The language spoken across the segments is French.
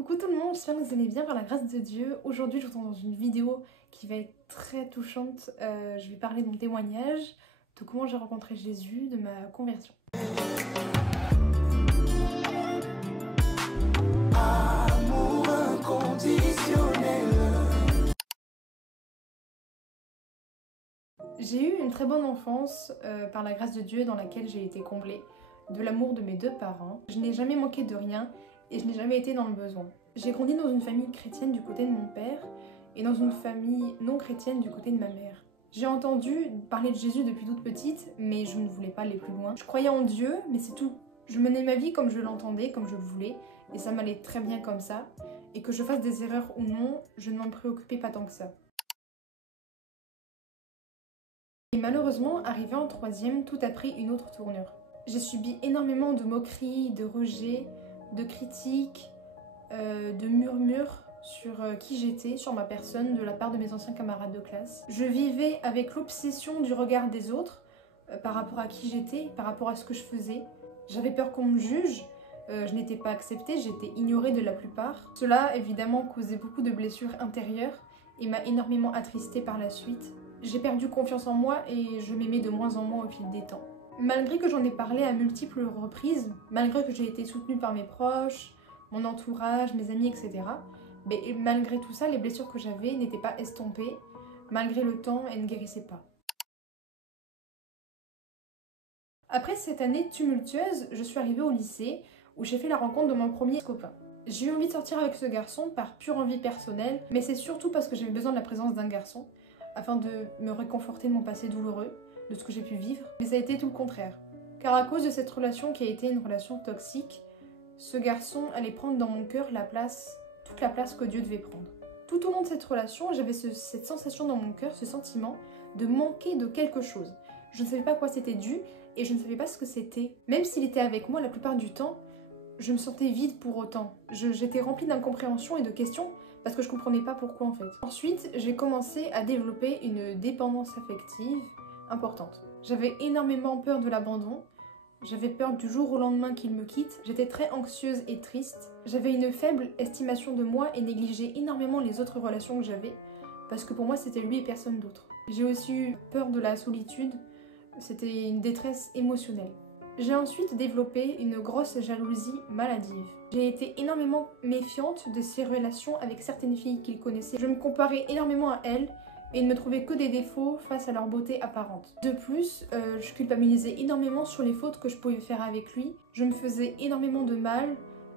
Coucou tout le monde, j'espère que vous allez bien par la grâce de Dieu. Aujourd'hui je vous retrouve dans une vidéo qui va être très touchante. Je vais parler de mon témoignage, de comment j'ai rencontré Jésus, de ma conversion. Amour inconditionnel. J'ai eu une très bonne enfance par la grâce de Dieu dans laquelle j'ai été comblée de l'amour de mes deux parents. Je n'ai jamais manqué de rien et je n'ai jamais été dans le besoin. J'ai grandi dans une famille chrétienne du côté de mon père et dans une famille non chrétienne du côté de ma mère. J'ai entendu parler de Jésus depuis toute petite, mais je ne voulais pas aller plus loin. Je croyais en Dieu, mais c'est tout. Je menais ma vie comme je l'entendais, comme je le voulais, et ça m'allait très bien comme ça. Et que je fasse des erreurs ou non, je ne m'en préoccupais pas tant que ça. Et malheureusement, arrivé en troisième, tout a pris une autre tournure. J'ai subi énormément de moqueries, de rejets, de critiques, de murmures sur qui j'étais, sur ma personne, de la part de mes anciens camarades de classe. Je vivais avec l'obsession du regard des autres par rapport à qui j'étais, par rapport à ce que je faisais. J'avais peur qu'on me juge, je n'étais pas acceptée, j'étais ignorée de la plupart. Cela, évidemment, causait beaucoup de blessures intérieures et m'a énormément attristée par la suite. J'ai perdu confiance en moi et je m'aimais de moins en moins au fil des temps. Malgré que j'en ai parlé à multiples reprises, malgré que j'ai été soutenue par mes proches, mon entourage, mes amis, etc. Mais malgré tout ça, les blessures que j'avais n'étaient pas estompées. Malgré le temps, elles ne guérissaient pas. Après cette année tumultueuse, je suis arrivée au lycée où j'ai fait la rencontre de mon premier copain. J'ai eu envie de sortir avec ce garçon par pure envie personnelle, mais c'est surtout parce que j'avais besoin de la présence d'un garçon afin de me réconforter de mon passé douloureux, de ce que j'ai pu vivre. Mais ça a été tout le contraire. Car à cause de cette relation qui a été une relation toxique, ce garçon allait prendre dans mon cœur toute la place que Dieu devait prendre. Tout au long de cette relation, j'avais cette sensation dans mon cœur, ce sentiment de manquer de quelque chose. Je ne savais pas à quoi c'était dû et je ne savais pas ce que c'était. Même s'il était avec moi la plupart du temps, je me sentais vide pour autant. J'étais remplie d'incompréhension et de questions parce que je ne comprenais pas pourquoi en fait. Ensuite, j'ai commencé à développer une dépendance affective importante. J'avais énormément peur de l'abandon. J'avais peur du jour au lendemain qu'il me quitte, j'étais très anxieuse et triste. J'avais une faible estimation de moi et négligeais énormément les autres relations que j'avais, parce que pour moi c'était lui et personne d'autre. J'ai aussi eu peur de la solitude, c'était une détresse émotionnelle. J'ai ensuite développé une grosse jalousie maladive. J'ai été énormément méfiante de ses relations avec certaines filles qu'il connaissait. Je me comparais énormément à elles, et ne me trouvais que des défauts face à leur beauté apparente. De plus, je culpabilisais énormément sur les fautes que je pouvais faire avec lui. Je me faisais énormément de mal,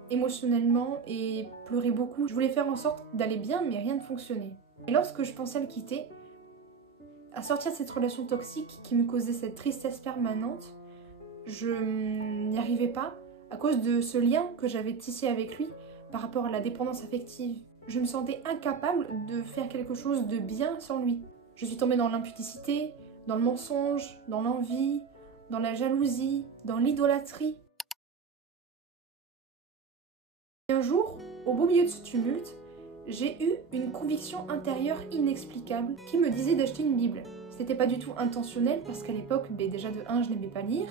émotionnellement, et pleurais beaucoup. Je voulais faire en sorte d'aller bien, mais rien ne fonctionnait. Et lorsque je pensais à le quitter, à sortir de cette relation toxique qui me causait cette tristesse permanente, je n'y arrivais pas à cause de ce lien que j'avais tissé avec lui par rapport à la dépendance affective. Je me sentais incapable de faire quelque chose de bien sans lui. Je suis tombée dans l'impudicité, dans le mensonge, dans l'envie, dans la jalousie, dans l'idolâtrie. Et un jour, au beau milieu de ce tumulte, j'ai eu une conviction intérieure inexplicable qui me disait d'acheter une Bible. C'était pas du tout intentionnel parce qu'à l'époque, déjà de 1, je n'aimais pas lire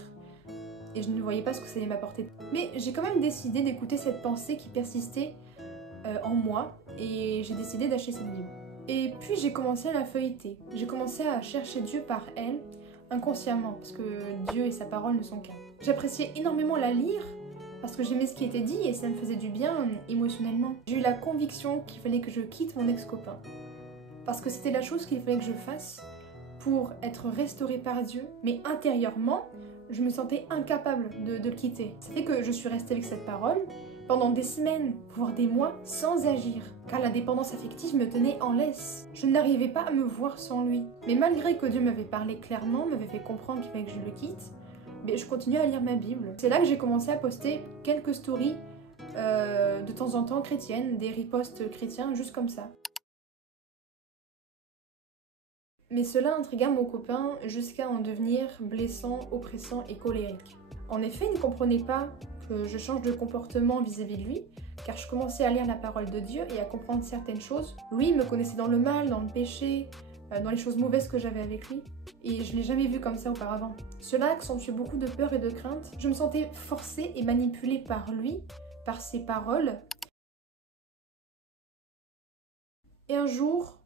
et je ne voyais pas ce que ça allait m'apporter. Mais j'ai quand même décidé d'écouter cette pensée qui persistait en moi et j'ai décidé d'acheter cette Bible. Et puis j'ai commencé à la feuilleter. J'ai commencé à chercher Dieu par elle, inconsciemment, parce que Dieu et sa parole ne sont qu'un. J'appréciais énormément la lire parce que j'aimais ce qui était dit et ça me faisait du bien émotionnellement. J'ai eu la conviction qu'il fallait que je quitte mon ex-copain parce que c'était la chose qu'il fallait que je fasse pour être restaurée par Dieu, mais intérieurement, je me sentais incapable de le quitter. Ça fait que je suis restée avec cette parole pendant des semaines, voire des mois, sans agir, car la dépendance affective me tenait en laisse. Je n'arrivais pas à me voir sans lui. Mais malgré que Dieu m'avait parlé clairement, m'avait fait comprendre qu'il fallait que je le quitte, mais je continuais à lire ma Bible. C'est là que j'ai commencé à poster quelques stories de temps en temps chrétiennes, des ripostes chrétiens, juste comme ça. Mais cela intrigua mon copain jusqu'à en devenir blessant, oppressant et colérique. En effet, il ne comprenait pas que je change de comportement vis-à-vis de lui, car je commençais à lire la parole de Dieu et à comprendre certaines choses. Lui me connaissait dans le mal, dans le péché, dans les choses mauvaises que j'avais avec lui, et je ne l'ai jamais vu comme ça auparavant. Cela accentuait beaucoup de peur et de crainte. Je me sentais forcée et manipulée par lui, par ses paroles, Et un jour,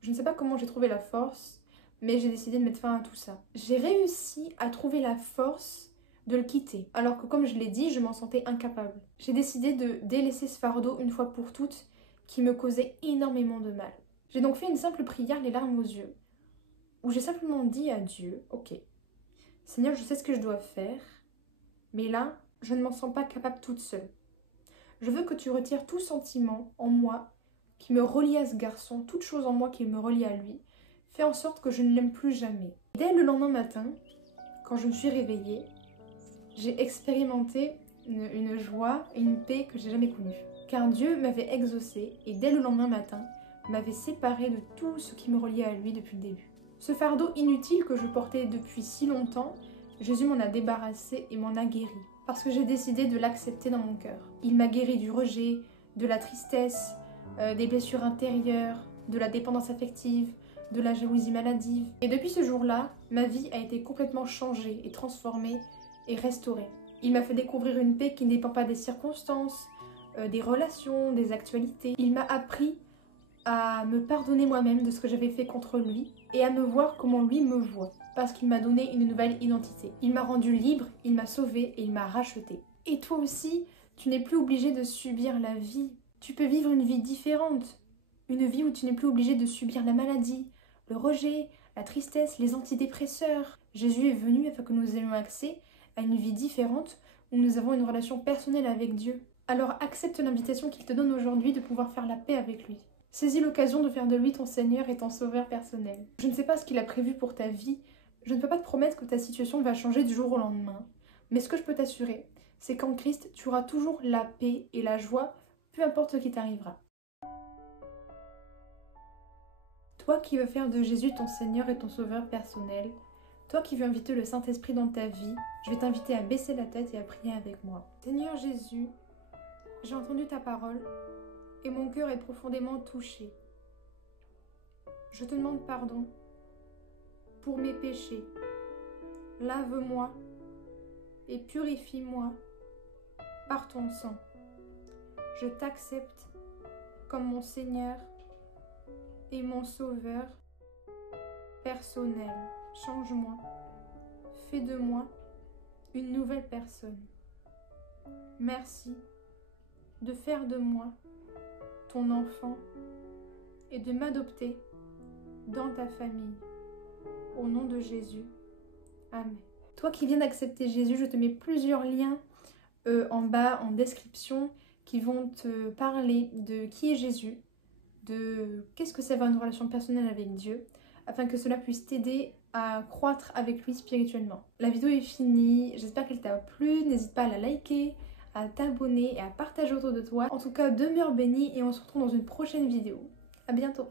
je ne sais pas comment j'ai trouvé la force, mais j'ai décidé de mettre fin à tout ça. J'ai réussi à trouver la force de le quitter, alors que comme je l'ai dit, je m'en sentais incapable. J'ai décidé de délaisser ce fardeau une fois pour toutes qui me causait énormément de mal. J'ai donc fait une simple prière, les larmes aux yeux, où j'ai simplement dit à Dieu, ok, Seigneur, je sais ce que je dois faire, mais là, je ne m'en sens pas capable toute seule. Je veux que tu retires tout sentiment en moi qui me relie à ce garçon, toute chose en moi qui me relie à lui. Fais en sorte que je ne l'aime plus jamais. Dès le lendemain matin, quand je me suis réveillée, j'ai expérimenté une joie et une paix que j'ai jamais connue. Car Dieu m'avait exaucée et dès le lendemain matin, m'avait séparée de tout ce qui me reliait à lui depuis le début. Ce fardeau inutile que je portais depuis si longtemps, Jésus m'en a débarrassé et m'en a guéri. Parce que j'ai décidé de l'accepter dans mon cœur. Il m'a guéri du rejet, de la tristesse, des blessures intérieures, de la dépendance affective, de la jalousie maladive. Et depuis ce jour-là, ma vie a été complètement changée et transformée et restaurée. Il m'a fait découvrir une paix qui ne dépend pas des circonstances, des relations, des actualités. Il m'a appris à me pardonner moi-même de ce que j'avais fait contre lui et à me voir comment lui me voit. Parce qu'il m'a donné une nouvelle identité. Il m'a rendu libre, il m'a sauvée et il m'a rachetée. Et toi aussi, tu n'es plus obligé de subir la vie. Tu peux vivre une vie différente. Une vie où tu n'es plus obligé de subir la maladie, le rejet, la tristesse, les antidépresseurs. Jésus est venu afin que nous ayons accès à une vie différente où nous avons une relation personnelle avec Dieu. Alors accepte l'invitation qu'il te donne aujourd'hui de pouvoir faire la paix avec lui. Saisis l'occasion de faire de lui ton Seigneur et ton Sauveur personnel. Je ne sais pas ce qu'il a prévu pour ta vie. Je ne peux pas te promettre que ta situation va changer du jour au lendemain. Mais ce que je peux t'assurer, c'est qu'en Christ, tu auras toujours la paix et la joie, peu importe ce qui t'arrivera. Toi qui veux faire de Jésus ton Seigneur et ton Sauveur personnel, toi qui veux inviter le Saint-Esprit dans ta vie, je vais t'inviter à baisser la tête et à prier avec moi. Seigneur Jésus, j'ai entendu ta parole et mon cœur est profondément touché. Je te demande pardon pour mes péchés. Lave-moi et purifie-moi par ton sang. Je t'accepte comme mon Seigneur et mon Sauveur personnel. Change-moi. Fais de moi une nouvelle personne. Merci de faire de moi ton enfant et de m'adopter dans ta famille. Au nom de Jésus. Amen. Toi qui viens d'accepter Jésus, je te mets plusieurs liens en bas en description qui vont te parler de qui est Jésus, de qu'est-ce que c'est avoir une relation personnelle avec Dieu, afin que cela puisse t'aider à croître avec lui spirituellement. La vidéo est finie, j'espère qu'elle t'a plu, n'hésite pas à la liker, à t'abonner et à partager autour de toi. En tout cas, demeure béni et on se retrouve dans une prochaine vidéo. À bientôt.